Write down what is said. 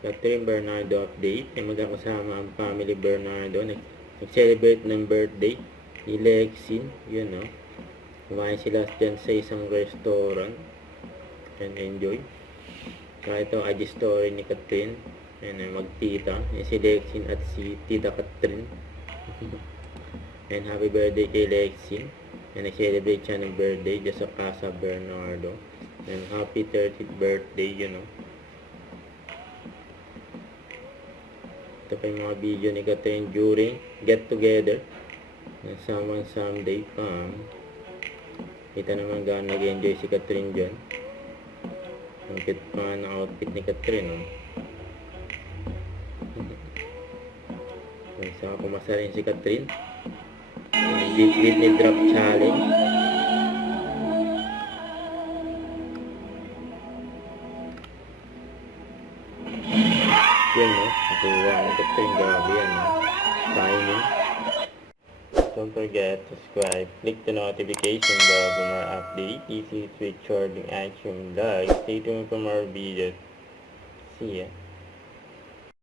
Catherine Bernardo update. Ay magkakasama ang family Bernardo. Nag-celebrate ng birthday ni Lexin. Yun, no? Kumain sila dyan sa isang restaurant. And enjoy. So, ito, IG story ni Catherine. Ayan, magtita. Ayan, si Lexin at si Tita Catherine. And happy birthday kay Lexin. And nag-celebrate siya ng birthday dyan sa Casa Bernardo. And happy 30th birthday, you know. Ito pa yung mga video ni Catherine during get together. Nasamang someday pa. Kita naman gaano nag-enjoy si Catherine dyan. Ang cute pa ng outfit ni Catherine. Saka pumasa rin si Catherine. Whitney drop challenge. Yun, no? Natuwa ni Catherine. Grabe yan, no? Timing. Don't forget to subscribe. Click the notification bell for more updates. Easy to switch shorting action live. Stay tuned for more videos. See ya.